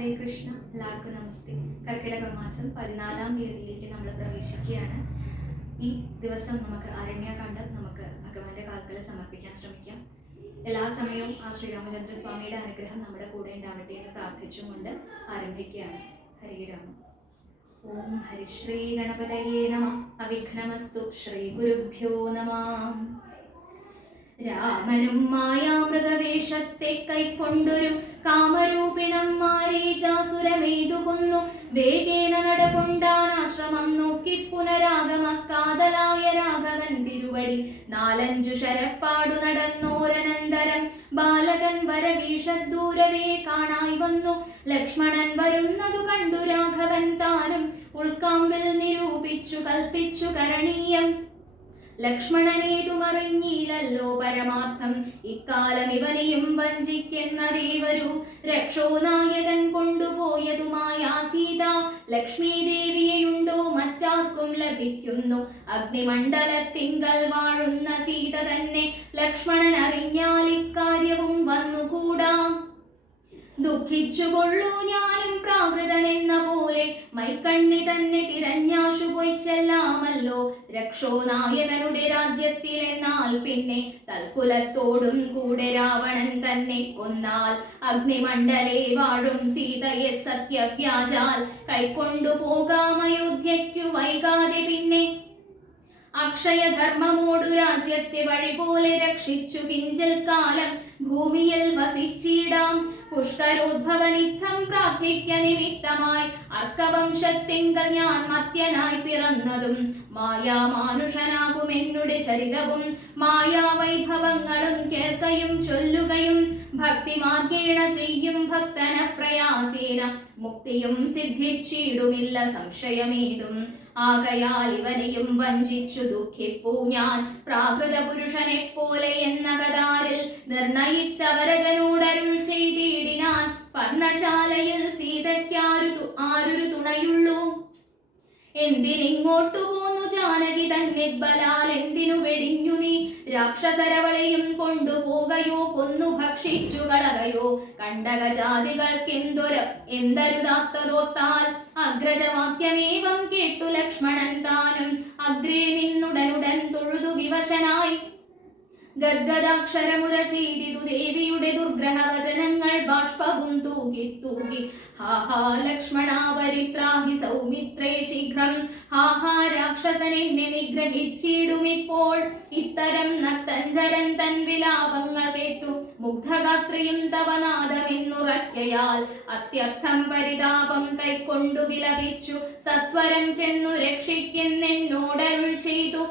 ഹരേ കൃഷ്ണ. എല്ലാവർക്കും നമസ്തേ. കർക്കിടക മാസം 14-ാം തീയതിയിലേക്ക് നമ്മൾ പ്രവേശിക്കുകയാണ്. ഈ ദിവസം നമുക്ക് അരണ്യകാന്ഡം നമുക്ക് ഭഗവാന്റെ കാൽക്കൽ സമർപ്പിക്കാൻ ശ്രമിക്കാം. എല്ലാ സമയവും ആ ശ്രീരാമചന്ദ്ര സ്വാമിയുടെ അനുഗ്രഹം നമ്മുടെ കൂടെ ഉണ്ടാവട്ടെ എന്ന് പ്രാർത്ഥിച്ചുകൊണ്ട് ആരംഭിക്കുകയാണ്. ഹരേ രാമ. ഓം ഹരിശ്രീ ഗണപതയേ നമഃ. അവിഘ്നമസ്തു. ശ്രീ ഗുരുഭ്യോ നമഃ. രാമനും മായാമൃഗവേഷത്തെ കൈക്കൊണ്ടൊരു കാമരൂപിണം മാരീചാസുരമെയ്തു കൊന്നു. വേഗേന നടകൊണ്ടാനാശ്രമം നോക്കി പുനരാഗമക്കാതലായ രാഘവൻ തിരുവടി 4-5 ശരപ്പാടു നടന്നോരനന്തരം ബാലകൻ വരവീഷദൂരവേ കാണായി വന്നു. ലക്ഷ്മണൻ വരുന്നതു കണ്ടു രാഘവൻ താനും ഉൾക്കാമ്പിൽ നിരൂപിച്ചു കൽപ്പിച്ചു കരണീയം. ലക്ഷ്മണനേതുമറിഞ്ഞീലല്ലോ പരമാർത്ഥം, ഇക്കാലം ഇവനെയും വഞ്ചിക്കുന്ന ദേവരു. രക്ഷോനായകൻ കൊണ്ടുപോയതുമായ സീത ലക്ഷ്മീ ദേവിയെയുണ്ടോ മറ്റാർക്കും ലഭിക്കുന്നു. അഗ്നിമണ്ഡലത്തിങ്കൽ വാഴുന്ന സീത തന്നെ ലക്ഷ്മണൻ അറിഞ്ഞാൽ ഇക്കാര്യവും വന്നുകൂടാം. ദുഃഖിച്ചുകൊള്ളൂ ഞാനും പ്രാകൃതനെന്ന പോലെ, മൈക്കണ്ണി തന്നെ തിരഞ്ഞാശു പോയി ചെല്ലാമല്ലോ രക്ഷോനായകനുടെ രാജ്യത്തിലെന്നാൽ. പിന്നെ തൽക്കുലത്തോടും കൂടെ രാവണൻ തന്നെ കൊന്നാൽ. അഗ്നിമണ്ഡലേ വാഴും സീതയെ സത്യവ്യാജാൽ കൈക്കൊണ്ടു പോകാം അയോധ്യയ്ക്കു വൈകാതെ. പിന്നെ അക്ഷയധർമ്മമോടു രാജ്യത്തെ വഴി പോലെ രക്ഷിച്ചു കിഞ്ചൽ കാലം ഭൂമിയിൽ വസിച്ചിടാം. പുഷ്കരോദ്ഭവനിത്തം പ്രാർത്ഥിക്ക നിമിത്തമായി അർക്കവംശത്തിങ്കൽ ഞാൻ മത്യനായി പിറന്നതും മായാമാനുഷനാകും എന്നുടെ ചരിതവും മായാവൈഭവങ്ങളും കേൾക്കയും ചൊല്ലുകയും ഭക്തിമാർഗേണ ചെയ്യും ഭക്തന പ്രയാസേന മുക്തിയും സിദ്ധിച്ചിടുമില്ല സംശയമേതും. ആകയാൽ ഇവനെയും വഞ്ചിച്ചു ദുഃഖിപ്പൂ ഞാൻ പ്രാകൃത പുരുഷനെ പോലെ എന്ന കതാരിൽ നിർണയിച്ചവരജനോടരുൾ ചെയ്തിടിനാൻ. പർണശാലയിൽ സീതയ്ക്കാരു തുണയുള്ളൂ. എന്തിനിങ്ങോട്ടു പോന്നു ജാനകി തന്നെ ബലാൽ, എന്തിനു വെടിഞ്ഞു നീ രാക്ഷസരവളെയും കൊണ്ടുപോകയോ കൊന്നു ഭക്ഷിച്ചു കളകയോ. എന്തരുതാത്തതോർത്താൽ അഗ്രജവാക്യമേവം കേട്ടു ലക്ഷ്മണൻ താനും അഗ്രേ നിന്നുടനുടൻ തൊഴുതു വിവശനായി. ഗദ്ഗദാക്ഷരമുര ചെയ്തിതു ദേവിയുടെ ദുർഗ്രഹവചനങ്ങൾ ബാഷ്പവും തൂകി തൂകി. ഹാഹാ ലക്ഷ്മണ പരിത്രാഹി സൗമിത്രേ ശീഘ്രം. ഹാഹാ രാക്ഷസനെന്നെ നിഗ്രഹിച്ചിടുമിപ്പോൾ. ഇത്തരം നക്തഞ്ചരൻ തൻ വിലാപങ്ങൾ കേട്ടു മുഗ്ധഗാത്രിയും തവനാദമെന്നുറയ്ക്കയാൽ അത്യർത്ഥം പരിതാപം കൈക്കൊണ്ടു വിലപിച്ചു സത്വരം ചെന്നു രക്ഷിക്കുന്നെന്നോടരുൾ ചെയ്തു.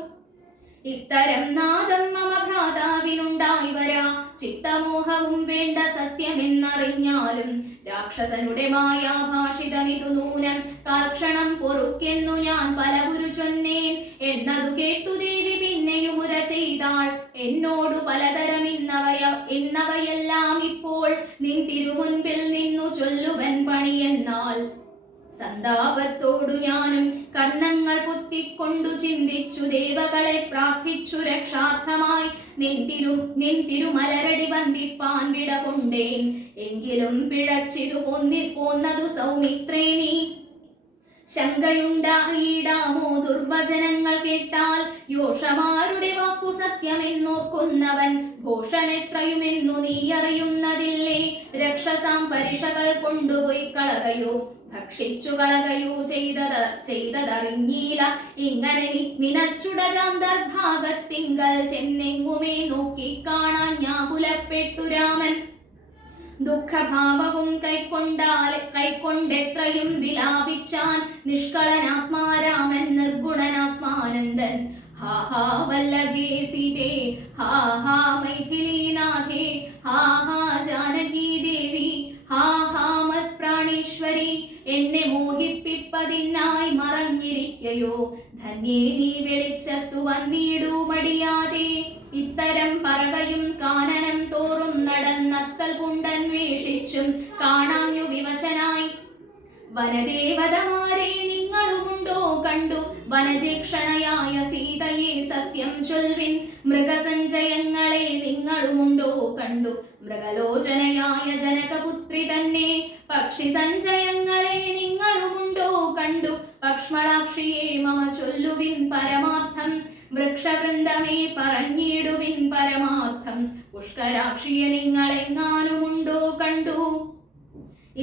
ഇത്തരം നാദം മമ ഭ്രാതാവിനുണ്ടായി വരാ. ചിത്തമോഹവും വേണ്ട സത്യമെന്നറിഞ്ഞാലും രാക്ഷസനുടെ മായാഭാഷിതമിതു നൂനം. കാൽക്ഷണം പൊറുക്കെന്നു ഞാൻ പലവുരു ചൊന്നേൻ എന്നതു കേട്ടു ദേവി പിന്നെയുമുര ചെയ്താൾ. എന്നോടു പലതരം എന്നവയെല്ലാം ഇപ്പോൾ നിൻ തിരുമുൻപിൽ നിന്നു ചൊല്ലുവൻ പണിയെന്നാൽ. സന്താപത്തോടു ഞാനും കർണങ്ങൾ പൊത്തിക്കൊണ്ടു ചിന്തിച്ചു ദേവകളെ പ്രാർത്ഥിച്ചു രക്ഷാർത്ഥമായി. നിൻ തിരുമലരടി വന്ദിപ്പാൻ വിട കൊണ്ടേൻ. എങ്കിലും പിഴച്ചിതു പോന്നതു സൗമിത്രേ നീ. ശങ്കയുണ്ടായിടാമോ ദുർവചനങ്ങൾ കേട്ടാൽ. യോഷമാരുടെ വാക്കു സത്യമെന്നോർക്കുന്നവൻ ഭോഷനെത്രയുമെന്നു നീ അറിയുന്നതില്ലേ. രക്ഷസാം പരിഷകൾ കൊണ്ടുപോയി കളകയോ ഭക്ഷിച്ചു കളകയോ ചെയ്തതറിഞ്ഞീല. ഇങ്ങനെ നിനച്ചുടജാന്തർഭാഗത്തിങ്കൽ ചെന്നെങ്ങുമേ നോക്കിക്കാണാൻ ഞാകുലപ്പെട്ടു രാമൻ. ദുഃഖഭാവവും കൈക്കൊണ്ടെത്രയും വിലാപിച്ചാൻ. നിഷ്കളനാത്മാരാമൻ നിർഗുണനാത്മാനന്ദൻ. ഹാ ഹാ വല്ലഭേ സീതേ, ഹാ ഹാ മൈഥിലീനാഥേ, ഹാ ഹാ ജാനകി ദേവി, ഹാ ഹാ മത്പ്രാണീശ്വരി. എന്നെ മോഹിപ്പിപ്പതിനായി മറഞ്ഞിരിക്കയോ ധന്യേ നീ വെളിച്ചത്തു വന്നിടൂ മടിയാതെ. ഇത്തരം പറകയും കാനനം തോറും നടന്നത്തൽ കൊണ്ടന്വേഷിച്ചും കാണാഞ്ഞു വിവശനായി. വനദേവതമാരെ നിങ്ങളുമുണ്ടു നിങ്ങളുമുണ്ടോ കണ്ടു വനജീക്ഷണയായ സീതയെ സത്യം ചൊൽവിൻ മൃഗസഞ്ചയങ്ങളെ നിങ്ങളുമുണ്ടോ കണ്ടു മൃഗലോചനയായ ജനകപുത്രി തന്നെ പക്ഷി സഞ്ചയങ്ങളെ നിങ്ങളുമുണ്ടോ കണ്ടു പക്ഷ്മളാക്ഷിയെ മമ ചൊല്ലുവിൻ പരമാർത്ഥം വൃക്ഷവൃന്ദമേ പറഞ്ഞിടുവിൻ പരമാർത്ഥം പുഷ്കരാക്ഷിയെ നിങ്ങളെങ്ങാനുമുണ്ടോ കണ്ടു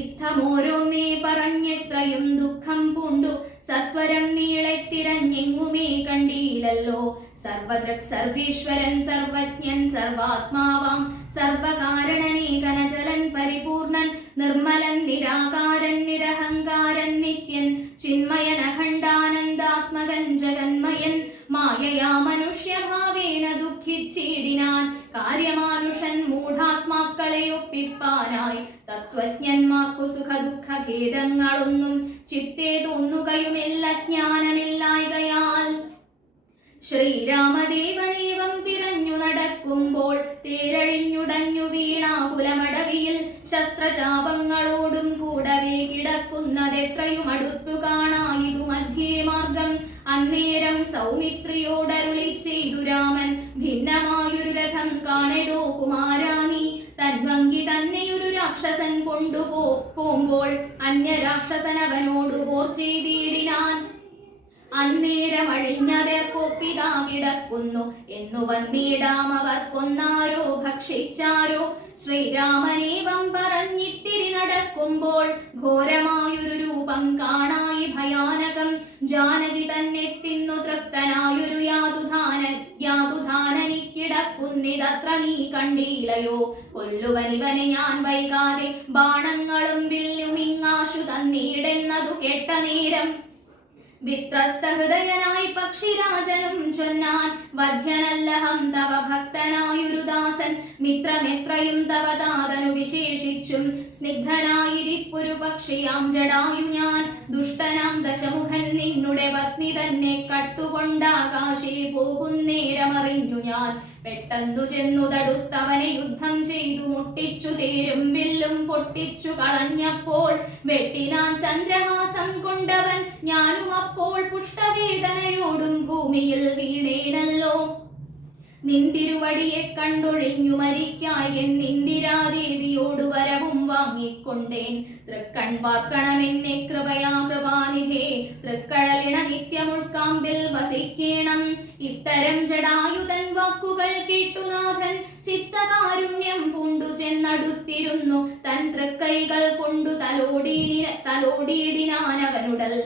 ഇത്തമോരോന്നേ പറഞ്ഞെത്രയും ദുഃഖം പൂണ്ടു സത്വരം നീളെ തിരഞ്ഞെങ്ങുമേ കണ്ടീലല്ലോ സർവദൃക് സർവീശ്വരൻ സർവജ്ഞൻ സർവാത്മാവാം സർവകാരണനേകനചലൻ പരിപൂർണൻ നിർമ്മലൻ നിരാകാരൻ നിരഹങ്കാരൻ നിത്യൻ ചിന്മയൻ അഖണ്ഡാനന്ദാത്മകൻ ജഗന്മയൻ മായയാ മനുഷ്യഭാവേന ദുഃഖിച്ചിടിനാൻ കാര്യമാനുഷൻ മൂഢാത്മാക്കളെ ഒപ്പിപ്പാനായി തത്വജ്ഞന്മാർക്കു സുഖദുഃഖ ഭേദങ്ങളൊന്നും ചിത്തേ തോന്നുകയുമില്ല ജ്ഞാനമില്ലായ്കയാൽ ശ്രീരാമദേവനേവം തിരഞ്ഞു നടക്കുമ്പോൾ തേരഴിഞ്ഞുടഞ്ഞു വീണാകുലമടവിയിൽ ശസ്ത്രചാപങ്ങളോടും കൂടവേ കിടക്കുന്നതെത്രയും അടുത്തു കാണായിതു മധ്യേ മാർഗം അന്നേരം സൗമിത്രിയോടരുളി ചെയ്തു രാമൻ ഭിന്നമായൊരു രഥം കാണെടോ കുമാരാനി തൻവങ്കി തന്നെയൊരു രാക്ഷസൻ കൊണ്ടുപോകുമ്പോൾ അന്യരാക്ഷസനവനോടു പോർ ചെയ്തിടിനാൻ അന്നേരം അഴിഞ്ഞതേർക്കൊപ്പിതാ കിടക്കുന്നു എന്നു വന്നിടാം അവർ കൊന്നാരോ ഭക്ഷിച്ചാരോ ശ്രീരാമനേവം പറഞ്ഞിത്തിരി നടക്കുമ്പോൾ ഘോരമായൊരു രൂപം കാണായി ഭയാനകം ജാനകി തന്നെ തിന്നു തൃപ്തനായൊരു യാതുധാനനിക്കിടക്കുന്നിതത്ര നീ കണ്ടീലയോ കൊല്ലുവനിവനെ ഞാൻ വൈകാതെ ബാണങ്ങളും വില്ലും ഇങ്ങാശു തന്നീടെന്നതു കേട്ട നേരം വിത്രസ്തഹൃദയനായി പക്ഷിരാജനും ചൊന്നാൻ വധ്യനല്ലഹം തവ ഭക്തനായൊരു ദാസൻ മിത്രമെത്രയും തവ താതനു വിശേഷിച്ചും സ്നിഗ്ധനായിരിപ്പൊരു പക്ഷിയാം ജടായു ഞാൻ ദുഷ്ടനാം ദശമുഖൻ നിന്നുടെ പത്നി തന്നെ കട്ടുകൊണ്ടാകാശേ പോകുന്നേരമറിഞ്ഞു ഞാൻ പെട്ടെന്നു ചെന്നു തടുത്തവനെ യുദ്ധം ചെയ്തു മുട്ടിച്ചു തേരും വില്ലും പൊട്ടിച്ചു കളഞ്ഞപ്പോൾ വെട്ടിനാൻ ചന്ദ്രഹാസം കൊണ്ടവൻ ഞാനും അപ്പോൾ പുഷ്ടവേദനയോടും ഭൂമിയിൽ വീണേനല്ലോ നിന്തിരുവടിയെ കണ്ടൊഴിഞ്ഞു മരിക്കായി നിന്ദിരാദേവിയോട് വരവും വാങ്ങിക്കൊണ്ടേൻ തൃക്കൺ വാർക്കണമെന്നെ കൃപയാ കൃപാനിധേ തൃക്കഴലിണ നിത്യമുൾക്കാമ്പിൽ വസിക്കേണം ഇത്തരം ജടായുധൻ വാക്കുകൾ കേട്ടുനാഥൻ ചിത്തകാരുണ്യം പൂണ്ടു ചെന്നടുത്തിരുന്നു തൻ തൃക്കൈകൾ കൊണ്ടു തലോടിയിടിനാനവനുടൽ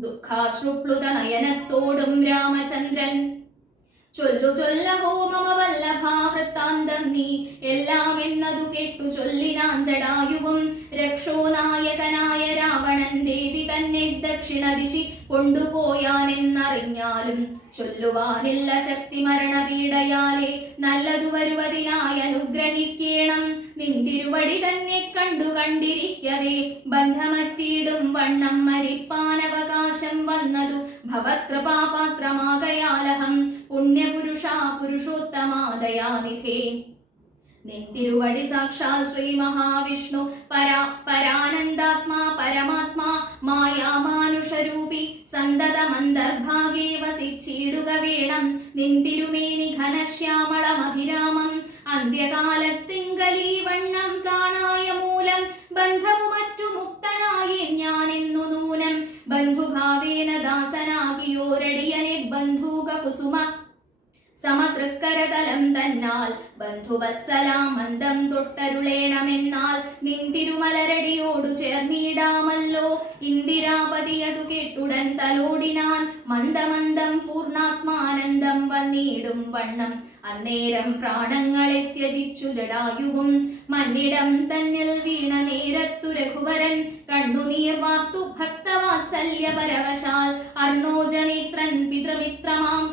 ദുഃഖാശ്രുപ്ലുത നയനത്തോടും രാമചന്ദ്രൻ ചൊല്ലു ചൊല്ലഹോ മമ വല്ലഭാവൃത്താന്തം നീ എല്ലാം എന്നതു കേട്ടു ചൊല്ലിനാൻ ജടായുവും രക്ഷോനായകനായ രാവണൻ ദേവി തന്നെ ദക്ഷിണദിശി കൊണ്ടുപോയാനെന്നറിഞ്ഞാലും ചൊല്ലുവാനില്ല ശക്തി മരണപീഡയാലെ നല്ലതു വരുവതിനായി അനുഗ്രഹിക്കേണം നിന്തിരുവടി തന്നെ കണ്ടിരിക്കവേ ബന്ധമറ്റിയിടും വണ്ണം മരിപ്പാനവകാശം വന്നതു ഭവകൃപാപാത്രമാകയാലഹം പുണ്യപുരുഷാ പുരുഷോത്തമാദയാനിധേ നിന്തിരുവടി സാക്ഷാൽ ശ്രീ മഹാവിഷ്ണു പരാനന്ദാത്മാ പരമാത്മാ മായാമാനുഷരൂപി സന്തതമന്തർഭാഗേ വസിച്ചിടുക വേണം നിന്തിരുമേനി ഘനശ്യാമളമഭിരാമം അന്ത്യകാലത്തിങ്കലീ വണ്ണം കാണായ മൂലം ബന്ധവു മറ്റു മുക്തനായി ഞാനെന്നു നൂനം ബന്ധുഭാവേന ദാസനാകിയോരടിയനെ ബന്ധൂക കുസുമ സമതൃക്കരതലം തന്നാൽ ബന്ധുവത്സലാമന്ദം തൊട്ടരുളേണമെന്നാൽ നിന്തിരുമലരടിയോടു ചേർന്നിടാമല്ലോ ഇന്ദിരാപതിയതു കേട്ടുടൻ തലോടിനാൻ മന്ദമന്ദം പൂർണാത്മാനന്ദം വന്നിടും വണ്ണം അന്നേരം പ്രാണങ്ങളെ ത്യജിച്ചു ജടായുവും മന്നിടം തന്നിൽ വീണ നേരത്തു രഘുവരൻ കണ്ണുനീർ വാർത്തു ഭക്തവാത്സല്യ പരവശാൽ അർണോജനേത്രൻ പിതൃമിത്രമാം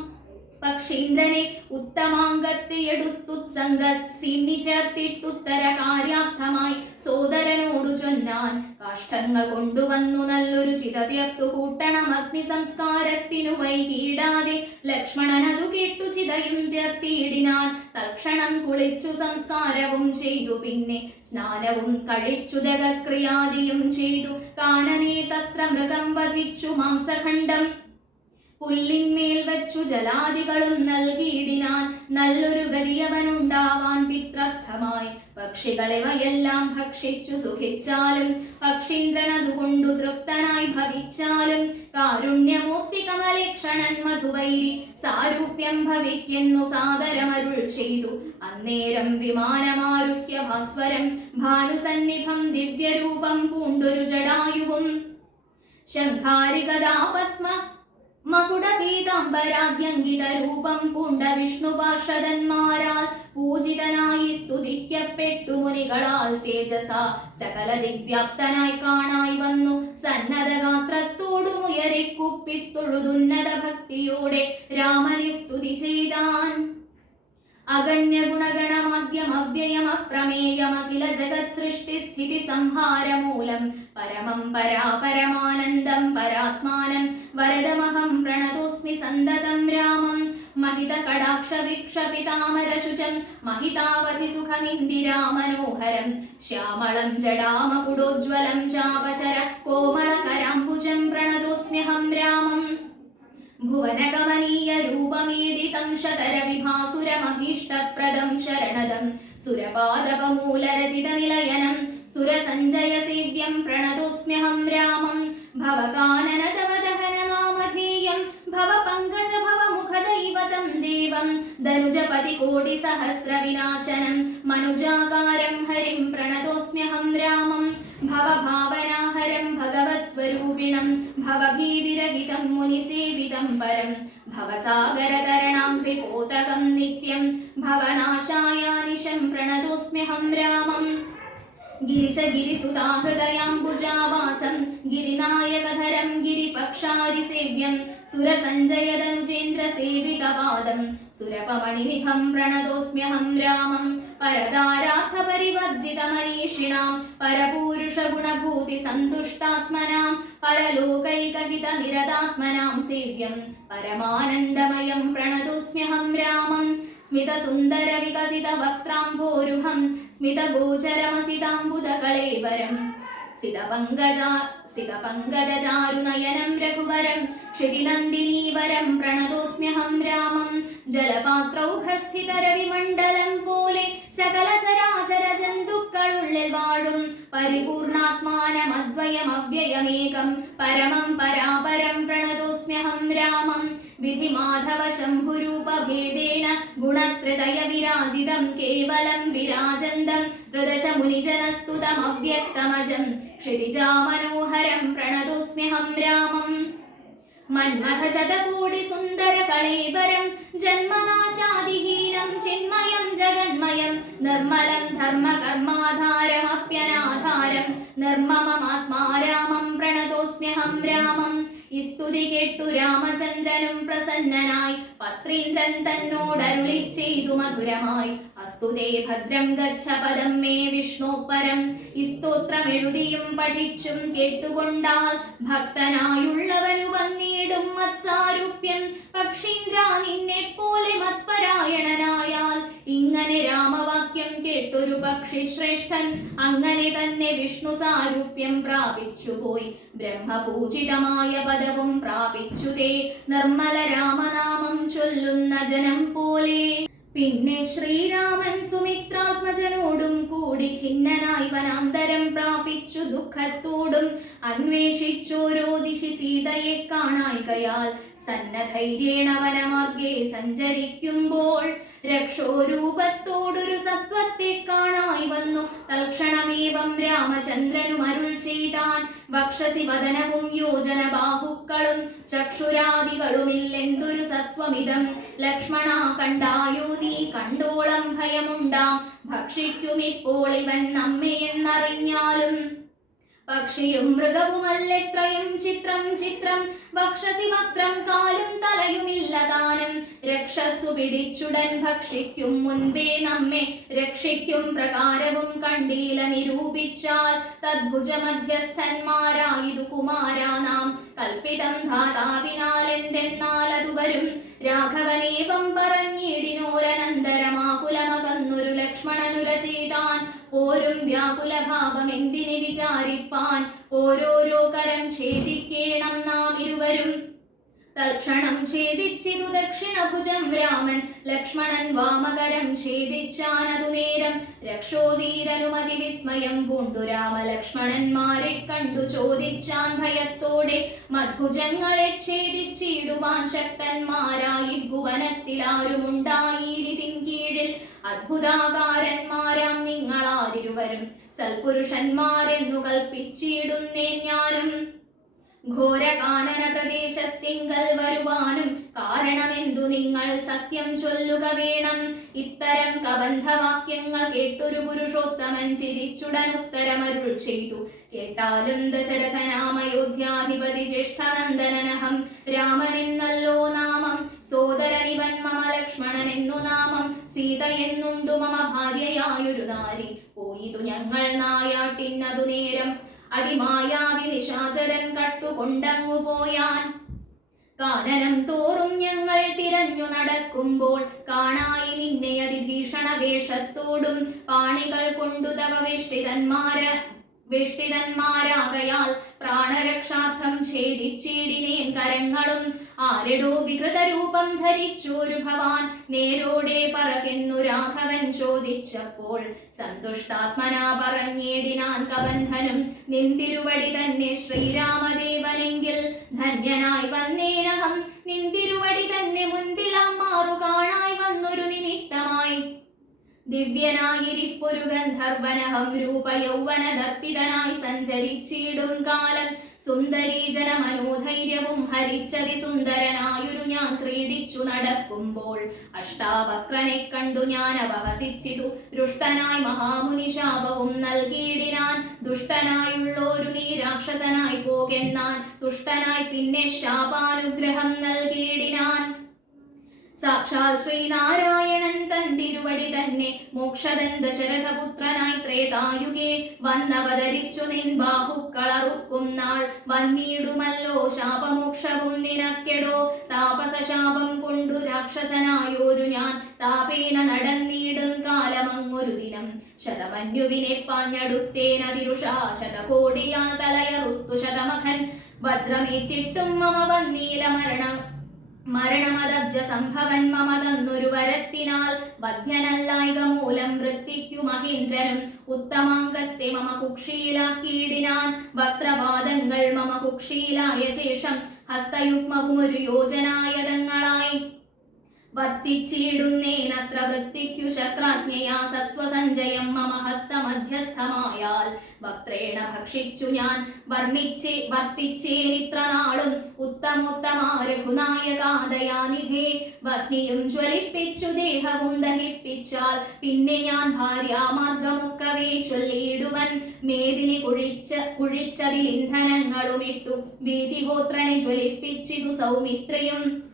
പക്ഷീന്ദ്രനെ ഉത്തമാംഗത്തെയെടുത്തുത്സംഗ സീന്നി ചേർത്തിട്ടുത്തര കാര്യാർത്ഥമായി സോദരനോടു ചൊന്ന ചൊന്നാൻ. കാഷ്ഠങ്ങൾ കൊണ്ടുവന്നു നല്ലൊരു ചിത തീർത്തു കൂട്ടണം അഗ്നി സംസ്കാരത്തിനു വൈകിടാതെ. ലക്ഷ്മണൻ അതു കേട്ടു ചിതയും തീർത്തിയിടിനാൻ. തൽക്ഷണം കുളിച്ചു സംസ്കാരവും ചെയ്തു. പിന്നെ സ്നാനവും കഴിച്ചു ദഗക്രിയാദിയും ചെയ്തു. കാനനേ തത്ര മൃഗം വധിച്ചു മാംസഖണ്ഡം പുല്ലിന്മേൽ വച്ചു ജലാദികളും നൽകിയിടിനാൻ. നല്ലൊരു ഗതിയവനുണ്ടാവാൻ പിത്രർത്ഥമായി. പക്ഷികളിവയെല്ലാം ഭക്ഷിച്ചു സുഖിച്ചാലും പക്ഷീന്ദ്രൻ അതുകൊണ്ടു തൃപ്തനായി ഭവിച്ചാലും. കാരുണ്യമൂർത്തി കമലേക്ഷണൻ മധുവൈരി സാരൂപ്യം ഭവിക്കുന്നു സാദരമരുൾ ചെയ്തു. അന്നേരം വിമാനമാരുഹ്യ ഭാസ്വരം ഭാനുസന്നിഭം ദിവ്യരൂപം പൂണ്ടൊരു ജടായുവും ശംഖാരികദാ പത്മ മകുടപീതാംബരാദ്യങ്കിത രൂപം പൂണ്ട വിഷ്ണുപാർഷദന്മാരാൽ പൂജിതനായി സ്തുതിക്കപ്പെട്ടു മുനികളാൽ. തേജസ സകല ദിഗ്വ്യാപ്തനായി കാണായി വന്നു. സന്നദ്ധഗാത്രത്തോടുമുയരെ കുപ്പിത്തൊഴുതുന്നത ഭക്തിയോടെ രാമനെ സ്തുതി ചെയ്താൻ. അഗണ്യ ഗുണഗണമാദ്യമവ്യയമപ്രമേയമഖില ജഗത് സൃഷ്ടി സ്ഥിതി സംഹാരമൂലം പരമം പരാപരമാനന്ദം പരാത്മാനം വരദമഹം പ്രണതോസ്മി സന്തതം രാമം. महित कडाक्ष विक्षपितामरशुचं महितावधि सुखमिन्दिरामनोहरं श्यामलं जडामकुडोज्ज्वलं चापशर कोमलकराम्बुजं प्रणतोऽस्म्यहं रामम् भुवनगमनीय रूपमीडितं शतरविभासुरमभीष्टप्रदं शरणदं सुरपादपमूलरचितनिलयनं सुरसञ्जयसेव्यं प्रणतोऽस्म्यहं रामं भवकाननतवदहननामधेयं भवपङ्कज भवमुखदैवतं देवं धनुजपतिकोटिसहस्रविनाशनं मनुजाकारं हरिं प्रणतोऽस्म्यहं रामं भवभावनाहरं भगवत्स्वरूपिणं भवभीविरहितं मुनिसेवितं परं भवसागरतरणाङ्घ्रिपोतकं नित्यं भवनाशायानिशं प्रणतोऽस्म्यहं रामम् गिरिशगिरिसुताहृदयाम्बुजावासं गिरिनायकधरं गिरिपक्षारिसेव्यं सुरसञ्जयदनुजेन्द्रसेवितपादं सुरपमणिनिभं प्रणतोऽस्म्यहं रामं परदारार्थपरिवर्जितमनीषिणां परपूरुषगुणभूतिसन्तुष्टात्मनां परलोकैकहितनिरतात्मनां सेव्यं परमानन्दमयं प्रणतोऽस्म्यहं रामं स्मितसुन्दरविकसितवक्त्राम्भोरुहं स्मितगोचरमसिताम्बुदकळेवरं सितपङ्कजचारुनयनं रघुवरं क्षितिनन्दिनीवरं प्रणतोऽस्म्यहं रामं जलपात्रौघस्थितरविमण्डलं പോലെ സകല ചരാചര ജന്തുക്കളുള്ളിൽ വാഴും പരിപൂർണാത്മാനമദ്വയമവ്യയമേകം പരമം പരാപരം പ്രണതോസ്മ്യഹം രാമം വിധിമാധവ ശംഭുരൂപഭേദേന ഗുണത്രതയ വിരാജിതം കേവലം വിരാജന്തം ത്രിദശ മുനിജനസ്തുതമവ്യക്തമജം ക്ഷിതിജാമനോഹരം പ്രണതോസ്മ്യഹം രാമം മന്മഥശതകോടി സുന്ദര കളേവരം ജന്മനാശാദിഹീനം ചിന്മയം ജഗന്മയം നിർമ്മലം ധർമ്മകർമാധാരമപ്യനാധാരം നിർമ്മമമാത്മാരാമം പ്രണതോസ്മ്യഹം രാമം ഈ സ്തുതി കേട്ടു രാമചന്ദ്രനും പ്രസന്നനായി പത്രീന്ദ്രൻ തന്നോടരുളി ചെയ്തു മധുരമായി അസ്തുതേ ഭദ്രം ഗച്ഛ പദം മേ വിഷ്ണോപരം ഈ സ്തോത്രം എഴുതിയും പഠിച്ചും കേട്ടുകൊണ്ടാൽ ഭക്തനായുള്ളവനു വന്നിടും മത്സാരൂപ്യം പക്ഷീന്ദ്ര നിന്നെ പോലെ മത്പരായണനായാൽ ഇങ്ങനെ രാമവാക്യം കേട്ടൊരു പക്ഷി ശ്രേഷ്ഠൻ അങ്ങനെ തന്നെ വിഷ്ണു സാരൂപ്യം പ്രാപിച്ചുപോയി ബ്രഹ്മപൂജിതമായ പദവും പ്രാപിച്ചുതേ നിർമ്മല രാമനാമം ചൊല്ലുന്ന ജനം പോലെ. പിന്നെ ശ്രീരാമൻ സുമിത്രാത്മജനോടും കൂടി ഖിന്നനായി വനാന്തരം പ്രാപിച്ചു ദുഃഖത്തോടും അന്വേഷിച്ചോരോ ദിശി സീതയെ കാണായികയാൽ സന്നധൈര്യേണ വനമാർഗേ സഞ്ചരിക്കുമ്പോൾ രക്ഷോരൂപത്തോടൊരു സത്വത്തെ കാണായി വന്നു. തൽക്ഷണമേവം രാമചന്ദ്രനും അരുൾ ചെയ്താൻ വക്ഷസി വദനവും യോജന ബാഹുക്കളും ചക്ഷുരാദികളുമില്ലെന്തൊരു സത്വമിതം ലക്ഷ്മണ കണ്ടായോ നീ കണ്ടോളം ഭയമുണ്ടാം ഭക്ഷിക്കുമിപ്പോൾ ഇവൻ നമ്മയെന്നറിഞ്ഞാലും പക്ഷിയും മൃഗവുമല്ലെത്രയും ചിത്രം ചിത്രം വക്ഷസി വക്രം കാലും തലയുമില്ല താനും രക്ഷസ്സു പിടിച്ചുടൻ ഭക്ഷിക്കും മുൻപേ നമ്മെ രക്ഷിക്കും പ്രകാരവും കണ്ടീല നിരൂപിച്ചാൽ തദ്ഭുജ മധ്യസ്ഥന്മാരായിതു കുമാരാ നാം കൽപ്പിതം ധാതാവിനാൽ എന്തെന്നാൽ അതു വരും രാഘവനേവം പറഞ്ഞിടിനോരനന്തരമാകുലമകന്നൊരു ലക്ഷ്മണനുര ചെയ്താൻ ഓരും വ്യാകുലഭാവം എന്തിനെ വിചാരിപ്പാൻ ഓരോരോ കരം ഛേദിക്കേണം നാം ഇരുവരും തൽക്ഷണം ഛേദിച്ചിതു ദക്ഷിണഭുജം രാമൻ ലക്ഷ്മണൻ വാമകരം ഛേദിച്ചാനതു നേരം രക്ഷോവീരനുമതി വിസ്മയം പൂണ്ടു രാമലക്ഷ്മണന്മാരെ കണ്ടു ചോദിച്ചാൻ ഭയത്തോടെ മദ്ഭുജങ്ങളെ ഛേദിച്ചിടുവാൻ ശക്തന്മാരായി ഭുവനത്തിലാരുമുണ്ടായിരിതിൻ കീഴിൽ അദ്ഭുതാകാരന്മാരാം നിങ്ങളാരിരുവരും സൽപുരുഷന്മാരെന്നു കൽപ്പിച്ചിടുന്നേ ഞാനും ഘോരകാനന പ്രദേശത്തിങ്കൽ വരുവാനും കാരണമെന്തു നിങ്ങൾ സത്യം ചൊല്ലുക വേണം ഇത്തരം കബന്ധവാക്യങ്ങൾ കേട്ടൊരു പുരുഷോത്തമൻ ചിരിച്ചുടൻ ഉത്തരമരുൾ ചെയ്തു കേട്ടാലും ദശരഥനാമയോധ്യാധിപതി ജ്യേഷ്ഠനന്ദനനഹം രാമനെന്നല്ലോ നാമം സോദരനിവൻ മമ ലക്ഷ്മണനെന്നു നാമം സീത എന്നുണ്ടു മമ ഭാര്യയായൊരു നാരി പോയിതു ഞങ്ങൾ നായാട്ടിന്നതു നേരം അതിമായാവി നിശാചരൻ കട്ടുകൊണ്ടങ്ങു പോയാൻ കാനനം തോറും ഞങ്ങൾ തിരഞ്ഞു നടക്കുമ്പോൾ കാണായി നിന്നെ അതിഭീഷണ വേഷത്തോടും പാണികൾ കൊണ്ടു തവ വെഷ്ടിതന്മാരാകയാൽ പ്രാണരക്ഷാർത്ഥം ഛേദിച്ചിടിനേൻ കരങ്ങളും ആരെടോ വികൃതരൂപം ധരിച്ചോരു ഭവാൻ നേരോടെ പറകെന്നു രാഘവൻ ചോദിച്ചപ്പോൾ സന്തുഷ്ടാത്മനാ പറഞ്ഞിടിനാൻ കബന്ധനും നിന്തിരുവടി തന്നെ ശ്രീരാമദേവനെങ്കിൽ ധന്യനായി വന്നേനഹം നിന്തിരുവടി തന്നെ മുൻപിലാം മാറു കാണായി വന്നൊരു നിമിത്തമായി ദിവ്യനായിരിപ്പൊരു ഗന്ധർവനഹം രൂപയൗവന ദർപ്പിതനായി സഞ്ചരിച്ചിടും കാലം സുന്ദരീ ജനമനോധൈര്യവും ഹരിച്ചതി സുന്ദരനായൊരു ഞാൻ ക്രീഡിച്ചു നടക്കുമ്പോൾ അഷ്ടാവക്രനെ കണ്ടു ഞാൻ അപഹസിച്ചിതു ദുഷ്ടനായി മഹാമുനി ശാപവും നൽകിയിടിനാൻ ദുഷ്ടനായുള്ളൊരു നീ രാക്ഷസനായി പോകെന്നാൻ തുഷ്ടനായി പിന്നെ ശാപാനുഗ്രഹം നൽകിയിടിനാൻ സാക്ഷാൽ ശ്രീനാരായണൻ തൻ തിരുവടി തന്നെ മോക്ഷദൻ ദശരഥപുത്രനായി ത്രേതായുഗേ വന്നവതരിച്ചു നിൻ ബാഹുക്കളറുക്കും നാൾ വന്നിടുമല്ലോ ശാപമോക്ഷവും നിനക്കെടോ താപസശാപം കൊണ്ടു രാക്ഷസനായോരു ഞാൻ താപേന നടന്നിടും കാലമങ്ങൊരു ദിനം ശതമന്യുവിനെ പാഞ്ഞടുത്തേനതിരുഷാ ശതകോടിയാൽ തലയറുത്തു ശതമഖൻ വജ്രമേറ്റിട്ടും മമ വന്നീല മരണമദബ്ജ സംഭവൻ മമ തന്നൊരു വരത്തിനാൽ ബധ്യനല്ലായിക മൂലം വൃത്തിക്കു മഹേന്ദ്രനും ഉത്തമാംഗത്തെ മമ കുക്ഷീലാക്കിയിടിനാൻ വക്രപാദങ്ങൾ മമ കുക്ഷീലായ ശേഷം ഹസ്തയുഗ്മവും ഒരു യോജനായതങ്ങളായി വർത്തിച്ചിടുന്നേനത്ര വൃത്തിക്കു ശക്രാജ്ഞയാ സത്വസഞ്ചയം മമ ഹസ്തമധ്യസ്ഥമായാൽ വക്രേണ ഭക്ഷിച്ചു ഞാൻ വർത്തിച്ചേനിത്ര നാളും ഉത്തമോത്തമാ രഘുനായകാദയാനിധേ വഗ്നിയും ജ്വലിപ്പിച്ചു ദേഹവും ദഹിപ്പിച്ചാൽ പിന്നെ ഞാൻ ഭാര്യാമാർഗമൊക്കവേ ചൊല്ലിയിടുവൻ മേദിനി കുഴിച്ചതിൽ ഇന്ധനങ്ങളുമിട്ടു വീതിഹോത്രനെ ജ്വലിപ്പിച്ചിതു സൗമിത്രിയും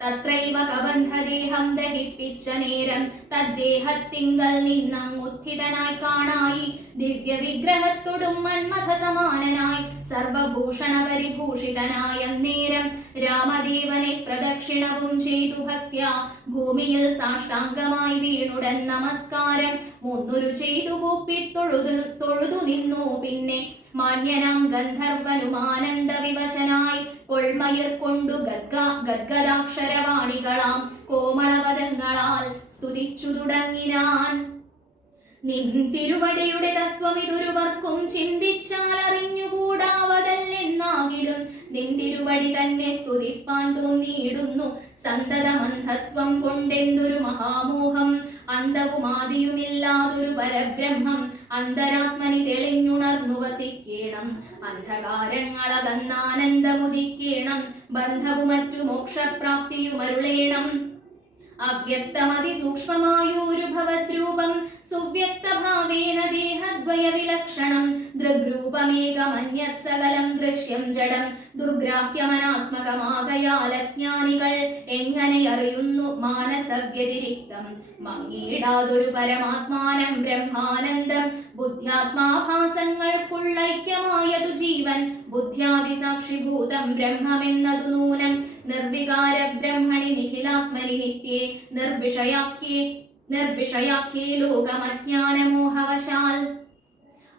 തത്രൈവ കബന്ധദേഹം ദഹിപ്പിച്ച നേരം തദ്ദേഹത്തിങ്കൽ നിന്നങ്ങുത്ഥിതനായി കാണായി ദിവ്യ വിഗ്രഹത്തോടും മന്മഥ സമാനനായി സർവഭൂഷണ പരിഭൂഷിതനായ നേരം രാമദേവനെ പ്രദക്ഷിണവും ചെയ്തു ഭക്ത്യ ഭൂമിയിൽ സാഷ്ടാംഗമായി വീണുടൻ നമസ്കാരം മുന്നൊരു ചെയ്തു കൂപ്പി തൊഴുതു നിന്നു പിന്നെ മാന്യനാം ഗന്ധർവനും ആനന്ദ വിവശനായി കൊൾമയിർ കൊണ്ടു ഗദ്ഗദാക്ഷരവാണികളാം കോമളപദങ്ങളാൽ സ്തുതിച്ചു തുടങ്ങിനാൻ നിൻ തിരുവടിയുടെ തത്വം ഇതൊരുവർക്കും ചിന്തിച്ചാൽ അറിഞ്ഞുകൂടാവതല്ലെന്നാകിലും നിൻ തിരുവടി തന്നെ സ്തുതിപ്പാൻ തോന്നിയിടുന്നു സന്തതമന്ധത്വം കൊണ്ടെന്തൊരു മഹാമോഹം അന്തവുമാദിയുമില്ലാതൊരു പരബ്രഹ്മം അന്തരാത്മനി തെളിഞ്ഞുണർന്നു വസിക്കേണം അന്ധകാരങ്ങളകന്നാനന്ദമുദിക്കേണം ബന്ധവും മറ്റു മോക്ഷപ്രാപ്തിയുമരുളേണം അവ്യക്തമതി സൂക്ഷ്മമായൊരു ഭവദ്രൂപം സുവ്യക്തഭാവേന ദേഹദ്വയ വിലക്ഷണം ദൃഗ്രൂപമേകമന്യത് സകലം ദൃശ്യം ജഡം ദുർഗ്രാഹ്യമനാത്മകമാകയാലജ്ഞാനികൾ എങ്ങനെ അറിയുന്നു മാനസവ്യതിരിക്തം മങ്ങിയിടാതൊരു പരമാത്മാനം ബ്രഹ്മാനന്ദം ബുദ്ധ്യാത്മാഭാസങ്ങൾക്കുള്ളൈക്യമായതു ജീവൻ ബുദ്ധ്യാദിസാക്ഷിഭൂതം ബ്രഹ്മമെന്നതു നൂനം നിർവികാര ബ്രഹ്മണി നിഖിലാത്മനി നിത്യേ നിർവിഷയാഖ്യേ ലോകമജ്ഞാനമോഹവശാൽ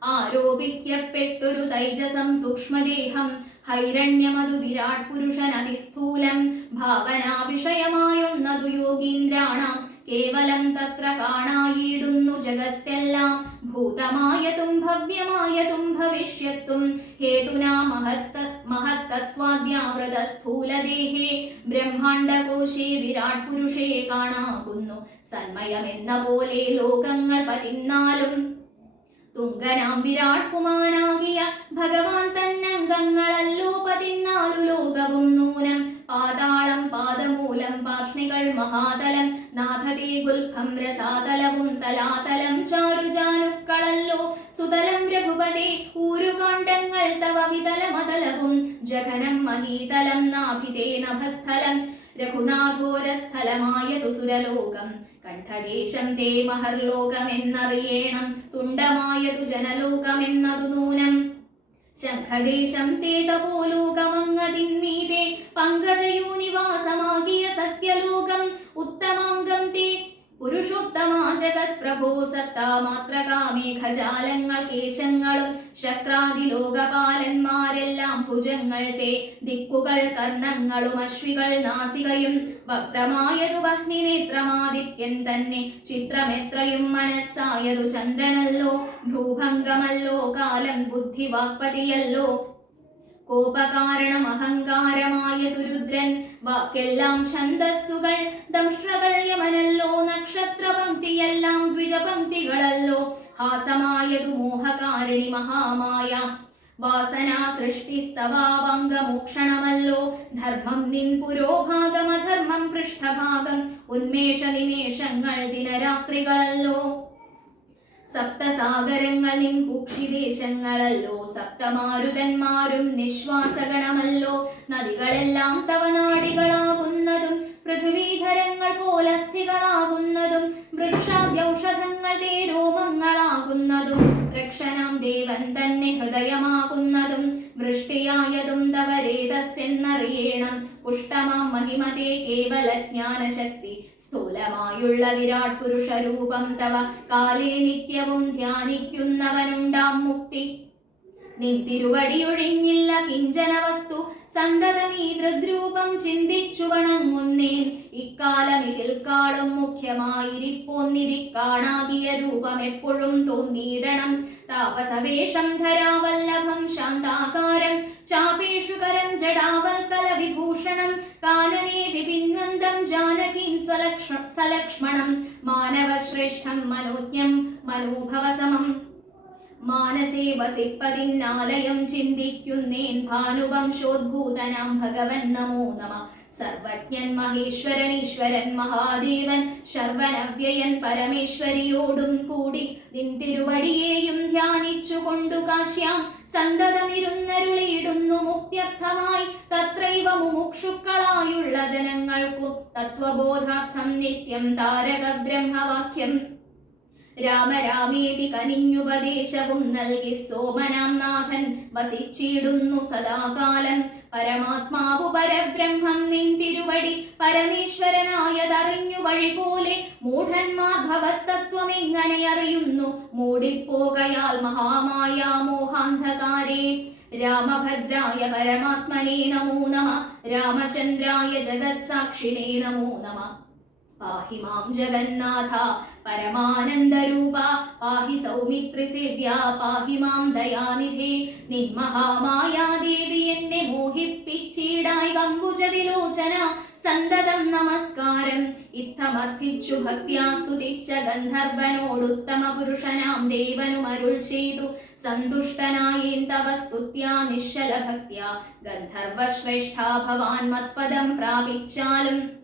ആരോപിക്കപ്പെട്ടൊരു തൈജസം സൂക്ഷ്മദേഹം ഹൈരണ്യമതു വിരാട് പുരുഷൻ അതിസ്ഥൂലം ഭാവനാ വിഷയമായൊന്നതു യോഗീന്ദ്രാണാം കേവലം തത്ര കാണായിടുന്നു ജഗത്തെല്ലാം ഭൂതമായതും ഭവ്യമായതും ഭവിഷ്യത്തും ഹേതുനാ മഹത്തത്വാദ്യാവൃത സ്ഥൂലദേഹേ ബ്രഹ്മാണ്ഡകോശേ വിരാട് പുരുഷേ കാണാകുന്നു സന്മയമെന്ന പോലെ ലോകങ്ങൾ പതിന്നാലും തുങ്കനാം വിരാട് പുമാനാകിയ ഭഗവാൻ തന്നംഗങ്ങളല്ലോ പതിനാലു ലോകവും നൂനം പാതാളം പാദമൂലം പാർഷ്ണികൾ മഹാതലം നാഥതേ ഗുൽഭം രസാതലവും തലാതലം ചാരുജാനുക്കളല്ലോ സുതലം രഘുപതേ ഊരുകാണ്ഡങ്ങൾ തവ വിതലമതലവും ജഘനം മഹീതലം നാഭിതേ നഭസ്ഥലം രഘുനാഥോരസ്ഥലമായതു സുരലോകം കണ്ഠദേശം തേ മഹർലോകമെന്നറിയേണം തുണ്ടമായതു ജനലോകമെന്നതു നൂനം ശംഖദേശം തേ തപോലോകമങ്ങതിന്മീതേ പങ്കജയൂനിവാസമാകിയ സത്യലോകം ഉത്തമാംഗം തേ പുരുഷോത്തമാ ജഗത് പ്രഭോ സത്താമാത്രകാമേഘജാലങ്ങൾ കേശങ്ങളും ശക്രാദി ലോകപാലന്മാരെല്ലാം ഭുജങ്ങൾ തേ ദിക്കുകൾ കർണങ്ങളും അശ്വികൾ നാസികയും വക്രമായതു വഹ്നിനേത്രമാദിത്യൻ തന്നെ ചിത്രമെത്രയും മനസ്സായതു ചന്ദ്രനല്ലോ ഭ്രൂഭംഗമല്ലോ കാലം ബുദ്ധിവാക്പതിയല്ലോ കോപകാരണം അഹങ്കാരമായതു രുദ്രൻ വാക്കെല്ലാം ഛന്ദസ്സുകൾ ദംഷ്ട്രകൾ യമനല്ലോ നക്ഷത്രപംക്തിയെല്ലാം ദ്വിജപംക്തികളല്ലോ ഹാസമായതു മോഹകാരിണി മഹാമായ വാസനാ സൃഷ്ടിസ്തവാവംഗമോക്ഷണമല്ലോ ധർമ്മം നിൻ പുരോഭാഗമധർമ്മം പൃഷ്ഠഭാഗം ഉന്മേഷ നിമേഷങ്ങൾ ദിനരാത്രികളല്ലോ സപ്തസാഗരങ്ങൾ നിൻ കുക്ഷിദേശങ്ങളല്ലോ സപ്തമാരുതന്മാരും നിശ്വാസഗണമല്ലോ നദികളെല്ലാം തവ നാടികളാകുന്നതും പൃഥ്വീധരങ്ങൾ പോലസ്ഥികളാകുന്നതും വൃക്ഷാദ്യൗഷധങ്ങൾ തേ രോമങ്ങളാകുന്നതും രക്ഷനാം ദേവൻ തന്നെ ഹൃദയമാകുന്നതും വൃഷ്ടിയായതും തവ രേതസ്സെന്നറിയേണം പുഷ്ടമാം മഹിമതേ കേവല ജ്ഞാനശക്തി സ്ഥൂലമായുള്ള വിരാട് പുരുഷരൂപം തവ കാലേ നിത്യവും ധ്യാനിക്കുന്നവനുണ്ടാം മുക്തി നിൻ തിരുവടിയൊഴിഞ്ഞില്ല കിഞ്ചന വസ്തു സന്തതം ഈ ദൃഗ്രൂപം ചിന്തിച്ചു വണങ്ങുന്നേൻ ഇക്കാലം ഇതിൽക്കാളും മുഖ്യമായിരിപ്പോന്നിരിക്കാണാകിയ രൂപം എപ്പോഴും തോന്നിയിടണം താപസവേഷം ധരാവല്ലഭം ശാന്താകാരം ചാപേഷുകരം ജടാവൽക്കല വിഭൂഷണം കാനനേ വിപിന്വന്തം ജാനകീം സലക്ഷ്മണം മാനവശ്രേഷ്ഠം മനോജ്ഞം മനോഭവസമം മാനസേ വസിപ്പതിന്നാലയം ചിന്തിക്കുന്നേൻ ഭാനുവംശോദ്ഭൂതനാം ഭഗവൻ നമോ നമ സർവജ്ഞൻ മഹേശ്വരൻ ഈശ്വരൻ മഹാദേവൻ ശർവനവ്യയൻ പരമേശ്വരിയോടും കൂടി നിൻ തിരുവടിയേയും ധ്യാനിച്ചുകൊണ്ടു കാശ്യാം സന്തതമിരുന്നരുളിയിടുന്നു മുക്ത്യർത്ഥമായി തത്രൈവ മുമുക്ഷുക്കളായുള്ള ജനങ്ങൾക്കു തത്വബോധാർത്ഥം നിത്യം താരക ബ്രഹ്മവാക്യം രാമരാമേതി കനിഞ്ഞുപദേശവും നൽകി സോമനാം നാഥൻ വസിച്ചിടുന്നു സദാകാലം പരമാത്മാവു പരബ്രഹ്മം നിൻ തിരുവടി പരമേശ്വരനായതറിഞ്ഞു വഴി പോലെ മൂഢന്മാർ ഭവത്തത്വമെങ്ങനെ അറിയുന്നു മൂടിപ്പോകയാൽ മഹാമായ മോഹാന്ധകാരേ രാമഭദ്രായ പരമാത്മനേ നമോ നമ രാമചന്ദ്രായ ജഗത്സാക്ഷിണേ നമോ നമ പാഹി മാം ജഗന്നാഥ പരമാനന്ദരൂപ പാഹി സൗമിത്രിസേവ്യ പാഹി മാം ദയാനിധേ നിൻ മഹാമായാദേവി എന്നെ മോഹിപ്പിച്ചിടായി കമ്പുജവിലോചന സന്തതം നമസ്കാരം ഇത്തമർത്ഥിച്ചു ഭക്ത്യാ സ്തുതിച്ച ഗന്ധർവനോടുത്തമ പുരുഷനാം ദേവനുമരുൾ ചെയ്തു സന്തുഷ്ടനായേൻ തവ സ്തുത്യാ നിശ്ചല ഭക്ത്യാ ഗന്ധർവശ്രേഷ്ഠാ ഭവാൻ മത്പദം പ്രാപിച്ചാലും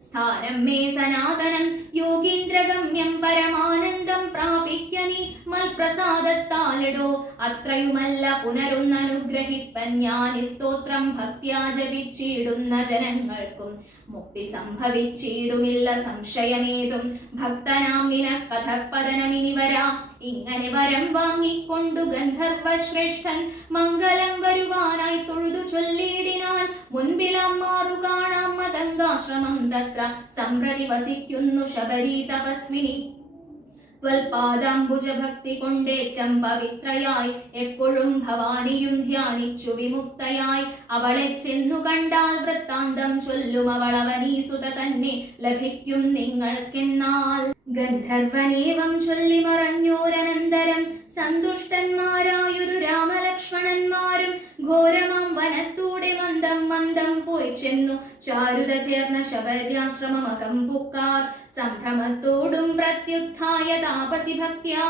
സ്ഥാനം മേ സനാതനം യോഗീന്ദ്രഗമ്യം പരമാനന്ദം പ്രാപിക്ക നീ മൽപ്രസാദത്താലിടോ. അത്രയുമല്ല പുനരൊന്നനുഗ്രഹിപ്പൻ ഞാൻ സ്തോത്രം ഭക്ത്യാ ജപിച്ചിടുന്ന ജനങ്ങൾക്കും മുക്തി സംഭവിച്ചിടുമില്ല സംശയമേതും. ഭക്തനാം നിനക്കഥപതനമിനി വരാം. ഇങ്ങനെ വരം വാങ്ങിക്കൊണ്ടു ഗന്ധർവശ്രേഷ്ഠൻ മംഗലം വരുവാനായി തൊഴുതു ചൊല്ലിയിടിനാൻ. മുൻപിലാം മാറു കാണാം മതംഗാശ്രമം തത്ര സംപ്രതി വസിക്കുന്നു ശബരി തപസ്വിനി. ത്വൽപാദാംബുജ ഭക്തി കൊണ്ടേറ്റം പവിത്രയായി എപ്പോഴും ഭവാനിയും ധ്യാനിച്ചു വിമുക്തയായി. അവളെ ചെന്നു കണ്ടാൽ വൃത്താന്തം ചൊല്ലും അവളവനീസുത തന്നെ ലഭിക്കും നിങ്ങൾക്കെന്നാൽ. ഗന്ധർവനേവം ചൊല്ലി മറഞ്ഞോരനന്തരം സന്തുഷ്ടന്മാരായൊരു രാമലക്ഷ്മണന്മാരും ഘോരമാം വനത്തൂടെ മന്ദം മന്ദം പോയി ചെന്നു ചാരുത ചേർന്ന ശബര്യാശ്രമമകം പുക്കാർ. സംഭ്രമത്തോടും പ്രത്യുത്ഥായ താപസി ഭക്ത്യാ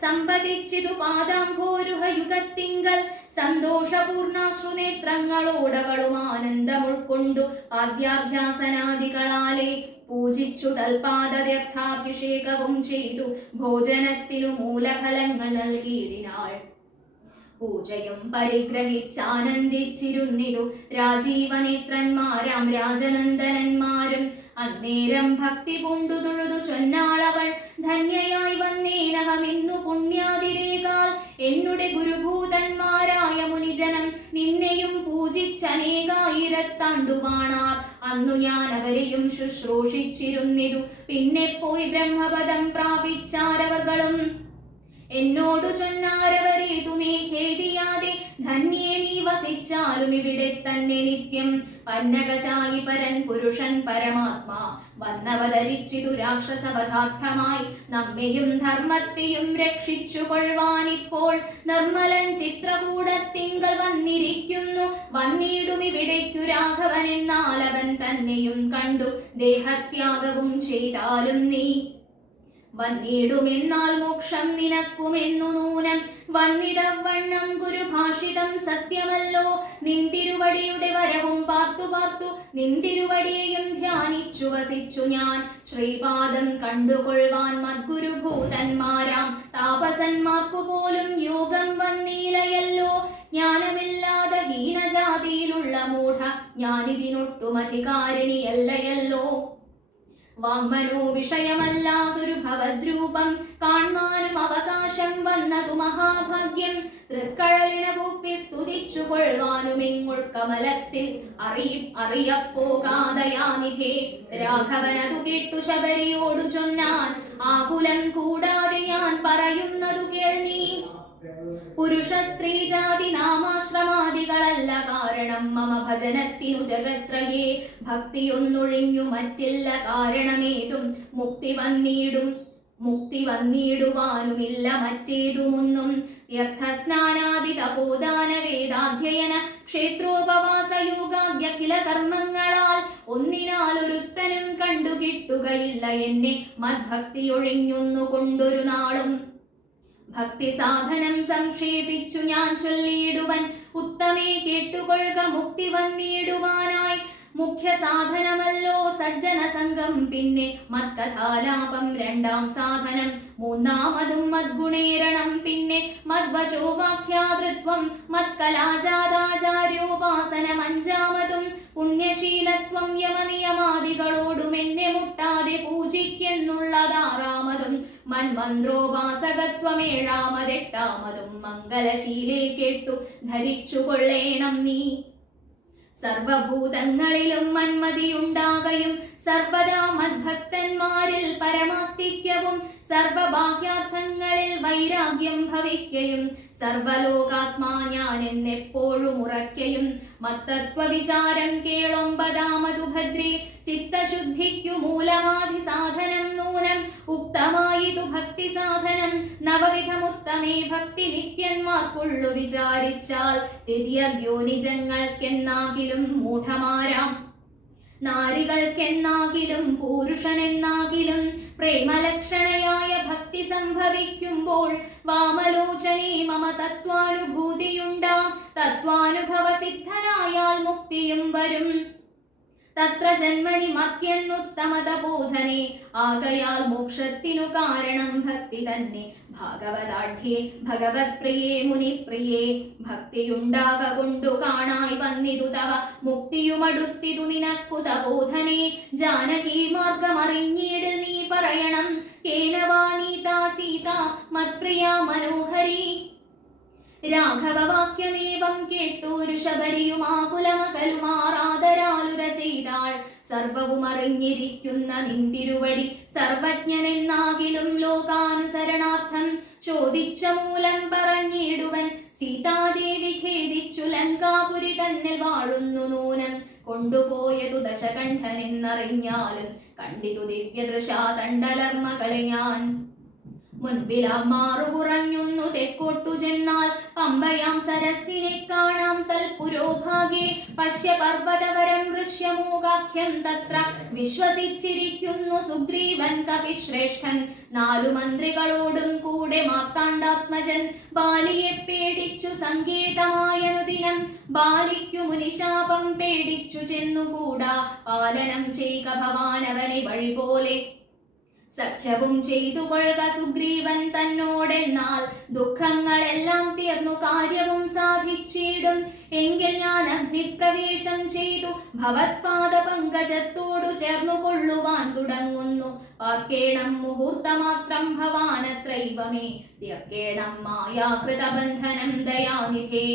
സമ്പതിച്ചിതു പാദാംഭോരുഹയുഗത്തിങ്കൽ. സന്തോഷപൂർണാശ്രുനേത്രങ്ങളോടവളും ആനന്ദം ഉൾക്കൊണ്ടു ആദ്യാഭ്യാസനാദികളാലെ പൂജിച്ചു തൽപാദതീർത്ഥാഭിഷേകവും ചെയ്തു ഭോജനത്തിനു മൂലഫലങ്ങൾ നൽകിയിടിനാൾ. പൂജയും പരിഗ്രഹിച്ചാനന്ദിച്ചിരുന്നിതു രാജീവനേത്രന്മാരാം രാജനന്ദനന്മാരും. അന്നേരം ഭക്തി പൂണ്ടു തൊഴുതു ചൊന്നാളവൾ ധന്യയായി വന്നേനഹമിന്നു പുണ്യാതിരേകാൽ. എന്നുടെ ഗുരുഭൂതന്മാരായ മുനിജനം നിന്നെയും പൂജിച്ചനേകായിരത്താണ്ടുമാണാർ. അന്നു ഞാൻ അവരെയും ശുശ്രൂഷിച്ചിരുന്നിതു. പിന്നെ പോയി ബ്രഹ്മപദം പ്രാപിച്ചാരവകളും. എന്നോടു ചൊന്നാരവരേതുമേ ഖേദിയാതെ ധന്യേ നീ വസിച്ചാലും ഇവിടെ തന്നെ നിത്യം. പന്നകശായി പരൻ പുരുഷൻ പരമാത്മാ വന്നവതരിച്ചിതു രാക്ഷസവധാർത്ഥമായി. നമ്മെയും ധർമ്മത്തെയും രക്ഷിച്ചു കൊള്ളുവാനിപ്പോൾ നിർമ്മലൻ ചിത്രകൂടത്തിങ്കൽ വന്നിരിക്കുന്നു. വന്നിടുമിവിടേക്കു രാഘവൻ എന്നാൽ അവൻ തന്നെയും കണ്ടു ദേഹത്യാഗവും ചെയ്താലും നീ. വന്നിടുമെന്നാൽ മോക്ഷം നിനക്കുമെന്നു നൂനം. വന്നിടവണ്ണം ഗുരുഭാഷിതം സത്യമല്ലോ. നിന്തിരുവടിയുടെ വരവും പാർത്തു പാർത്തു നിന്തിരുവടിയെയും ധ്യാനിച്ചു വസിച്ചു ഞാൻ. ശ്രീപാദം കണ്ടുകൊള്ളുവാൻ മദ്ഗുരുഭൂതന്മാരാം താപസന്മാർക്കു പോലും യോഗം വന്നീലയല്ലോ. ജ്ഞാനമില്ലാതെ ഹീനജാതിയിലുള്ള മൂഢ ഞാനിതിനൊട്ടുമധികാരിണിയല്ലയല്ലോ. വാങ്മനോ വിഷയമല്ലാതൊരു ഭവദ്രൂപം കാൺമാനും അവകാശം വന്നതു മഹാഭാഗ്യം. തൃക്കഴലിനകുപ്പി സ്തുതിച്ചു കൊള്ളുവാനും ഇങ്ങുൾക്കമലത്തിൽ അറിയപ്പോകാതയാനിധേ. രാഘവനതു കേട്ടു ശബരിയോടു ചൊന്നാൻ ആകുലം കൂടാതെ ഞാൻ പറയുന്നതു കേൾനീ. പുരുഷ സ്ത്രീ ജാതി നാമാശ്രമാദികളല്ല കാരണം മമ ഭജനത്തിനു ജഗത്രയേ. ഭക്തിയൊന്നൊഴിഞ്ഞു മറ്റില്ല കാരണമേതും. മുക്തി വന്നിടുവാനുമില്ല മറ്റേതുമൊന്നും. തീർത്ഥസ്നാനാദി തപോദാന വേദാധ്യയന ക്ഷേത്രോപവാസ യോഗാദ്യഖില കർമ്മങ്ങളാൽ ഒന്നിനാലൊരുത്തനും കണ്ടുകിട്ടുകയില്ല എന്നെ മദ്ഭക്തിയൊഴിഞ്ഞൊന്നു കൊണ്ടൊരു നാളും. ഭക്തി സാധനം സംക്ഷേപിച്ചു ഞാൻ ചൊല്ലിയിടുവൻ ഉത്തമേ കേട്ടുകൊള്ളുക മുക്തി വന്നിടുവാനായി. മുഖ്യ സാധനമല്ലോ സജ്ജന സംഘം പിന്നെ മത്കഥാലാപം രണ്ടാം സാധനം. മൂന്നാമതും മദ്ഗുണേരണം പിന്നെ മദ്വചോവാഖ്യാതൃത്വം മത്കലാജാതാചാര്യോപാസനം. അഞ്ചാമതും പുണ്യശീലത്വം യമനിയമാദികളോടും എന്നെ മുട്ടാതെ പൂജിക്കെന്നുള്ളതാറാമതും മന്മന്ത്രോപാസകത്വം ഏഴാമതെട്ടാമതും. മംഗലശീലേ കേട്ടു ധരിച്ചു കൊള്ളേണം നീ. സർവഭൂതങ്ങളിലും മന്മതിയുണ്ടാകയും സർവദാ മദ്ഭക്തന്മാരിൽ പരമാസ്തിക്യവും സർവബാഹ്യാർത്ഥങ്ങളിൽ വൈരാഗ്യം ഭവിക്കയും സർവലോകാത്മാ ഞാൻ എന്നെപ്പോഴും ഉറയ്ക്കയും. മത്തത്വവിചാരം കേളൊമ്പതാമതു ഭദ്രേ. ചിത്തശുദ്ധിക്കു മൂലമാധി സാധനം നൂനം. ഉക്തമായിതു ഭക്തി സാധനം നവവിധമുത്തമേ. ഭക്തി നിത്യന്മാർക്കുള്ളു വിചാരിച്ചാൽ തിര്യഗ്യോനിജങ്ങൾക്കെന്നാകിലും മൂഢമാരാം നാരികൾക്കെന്നാകിലും പുരുഷനെന്നാകിലും പ്രേമലക്ഷണയായ ഭക്തി സംഭവിക്കുമ്പോൾ വാമലോചനേ മമ തത്വാനുഭൂതിയുണ്ടാം. തത്വാനുഭവ സിദ്ധനായാൽ മുക്തിയും വരും. തത്ര ജന്മനി മർത്യന്നുത്തമതബോധനെ ആകയാൽ മോക്ഷത്തിനു കാരണം ഭക്തി തന്നെ ഭാഗവതാഢ്യേ ഭഗവത് പ്രിയേ മുനിപ്രിയേ ഭക്തിയുണ്ടാക കൊണ്ടു കാണായി വന്നിതു തവ മുക്തിയുമടുത്തിതു നിനക്കു തബോധനെ ജാനകി മാർഗമറിഞ്ഞിടിൽ നീ പറയണം കേനവാ നീതാ സീത മത്പ്രിയ മനോഹരി രാഘവവാക്യമേവം കേട്ടോരു ശബരിയുമാകുലമകലുമാറാദരാലുര ചെയ്താൾ സർവവും അറിഞ്ഞിരിക്കുന്ന നിന്തിരുവടി സർവജ്ഞനെന്നാകിലും ലോകാനുസരണാർത്ഥം ചോദിച്ച മൂലം പറഞ്ഞിടുവൻ സീതാദേവി ഖേദിച്ചു ലങ്കാപുരി തന്നിൽ വാഴുന്നു നൂനം കൊണ്ടുപോയതു ദശകണ്ഠനെന്നറിഞ്ഞാലും കണ്ടിതു ദിവ്യദൃശാ തണ്ടലർമ്മകളെ ഞാൻ മുൻപിലാ മാറുകുറഞ്ഞൊന്നു തെക്കോട്ടു ചെന്നാൽ പമ്പയാം സരസിനെ കാണാം തൽപുരോഭാഗേ പശ്യ പർവ്വതവരം ഋഷ്യമൂകാഖ്യം തത്ര വിശ്വസിച്ചിരിക്കുന്നു സുഗ്രീവൻ കപിശ്രേഷ്ഠൻ നാലു മന്ത്രികളോടും കൂടെ മാർത്താണ്ഡാത്മജൻ ബാലിയെ പേടിച്ചു സങ്കേതമായനുദിനം ബാലിക്കു മുനിശാപം പേടിച്ചു ചെന്നുകൂടാ പാലനം ചെയ്ക ഭവാനവനെ വഴി പോലെ സഖ്യവും ചെയ്തു കൊള്ളുക സുഗ്രീവൻ തന്നോടെന്നാൽ ദുഃഖങ്ങളെല്ലാം തീർന്നു കാര്യവും സാധിച്ചിടും എങ്കിൽ ഞാൻ അഗ്നിപ്രവേശം ചെയ്തു ഭവത്പാദ പങ്കജത്തോടു ചേർന്നു കൊള്ളുവാൻ തുടങ്ങുന്നു പാർക്കേണം മുഹൂർത്തമാത്രം ഭവാനത്രൈവമേ തീർക്കേണം മായാകൃതബന്ധനം ദയാനിധേ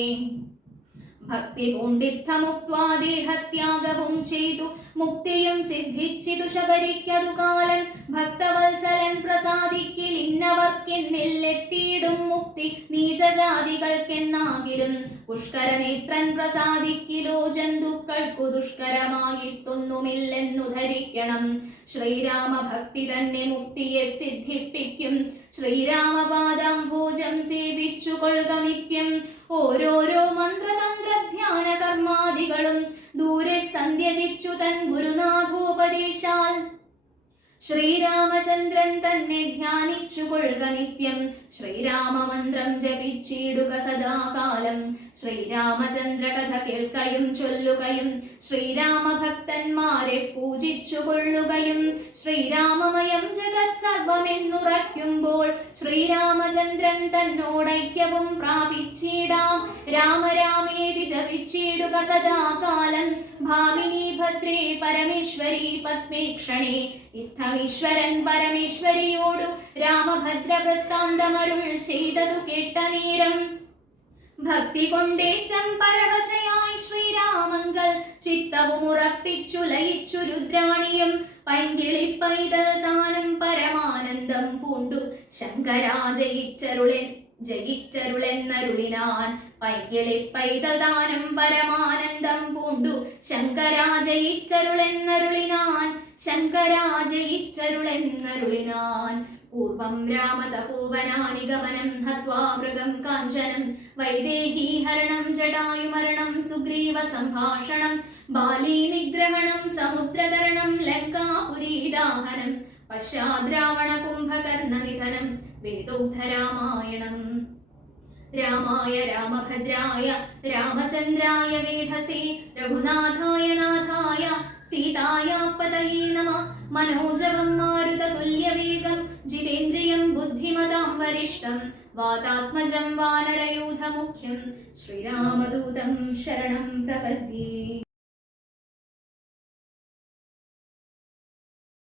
ഭക്തി പൂണ്ടിത്തമുക്വാ ദേഹത്യാഗവും ചെയ്തു മുക്തിയും സിദ്ധിച്ചിതു ശബരിക്കതു കാലം ഭക്തവത്സലൻ പ്രസാദിക്കിൽ ഇന്നവർക്കെന്നില്ലെത്തിയിടും മുക്തി നീചജാതികൾക്കെന്നാകിലും പുഷ്കരനേത്രൻ പ്രസാദിക്കിലോ ജന്തുക്കൾക്കു ദുഷ്കരമായിട്ടൊന്നുമില്ലെന്നു ധരിക്കണം ശ്രീരാമഭക്തി തന്നെ മുക്തിയെ സിദ്ധിപ്പിക്കും ശ്രീരാമപാദാംഭോജം സേവിച്ചു കൊള്ളുക നിത്യം ഓരോരോ മന്ത്രതന്ത്ര ധ്യാന കർമാദികളും ദൂരെ സന്ധ്യജിച്ചു തൻ ഗുരുനാഥോപദേശാൽ ശ്രീരാമചന്ദ്രൻ തന്നെ ധ്യാനിച്ചു കൊള്ളുക നിത്യം ശ്രീരാമമന്ത്രം ജപിച്ചിടുക സദാകാലം ശ്രീരാമചന്ദ്ര കഥ കേൾക്കയും ചൊല്ലുകയും ശ്രീരാമഭക്തന്മാരെ പൂജിച്ചു കൊള്ളുകയും ശ്രീരാമമയം ജഗത് സർവമെന്നുറയ്ക്കുമ്പോൾ ശ്രീരാമചന്ദ്രൻ തന്നോടൈക്യവും പ്രാപിച്ചിടാം രാമരാമേതി ജപിച്ചിടുക സദാകാലം ഭാമിനി ഭദ്രേ പരമേശ്വരി പത്മേക്ഷണേ ഇത്തമീശ്വരൻ പരമേശ്വരിയോടു രാമഭദ്ര വൃത്താന്തമരുൾ ചെയ്തതു കേട്ട നേരം ഭക്തി കൊണ്ടേറ്റം പരവശയായി ശ്രീരാമങ്കൽ ചിത്തവും ഉറപ്പിച്ചു ലയിച്ചു രുദ്രാണിയും പൈങ്കിളി പൈതൽ താനും പരമാനന്ദം പൂണ്ടു ശങ്കരാ ജയിച്ചരുളെന്നരുളിനാൻ പൈങ്കിളി പൈതൽ താനും പരമാനന്ദം പൂണ്ടു ശങ്കരാ ജയിച്ചരുളെന്നരുളിനാൻ പൂർവം രാമതപോവനാനിഗമനം ഹത്വാ മൃഗം കാഞ്ചനം വൈദേഹീ ഹരണം ജടായുമരണം സുഗ്രീവ സംഭാഷണം ബാലീ നിഗ്രഹണം സമുദ്രതരണം ലങ്കാപുരീദാഹനം പശ്ചാദ്രാവണ കുംഭകർണ നിധനം വേദോദ്ധരാമായണം രാമായ രാമഭദ്രായ രാമചന്ദ്രായ വേധസേ രഘുനാഥായ നാഥായ സീതായ പതയേ നമഃ മനോജവം മാരുതതുല്യവേഗം ജിതേന്ദ്രിയം ബുദ്ധിമതാം വരിഷ്ഠം വാതാത്മജം വാനരയൂഥമുഖ്യം ശ്രീരാമദൂതം ശരണം പ്രപദ്യേ.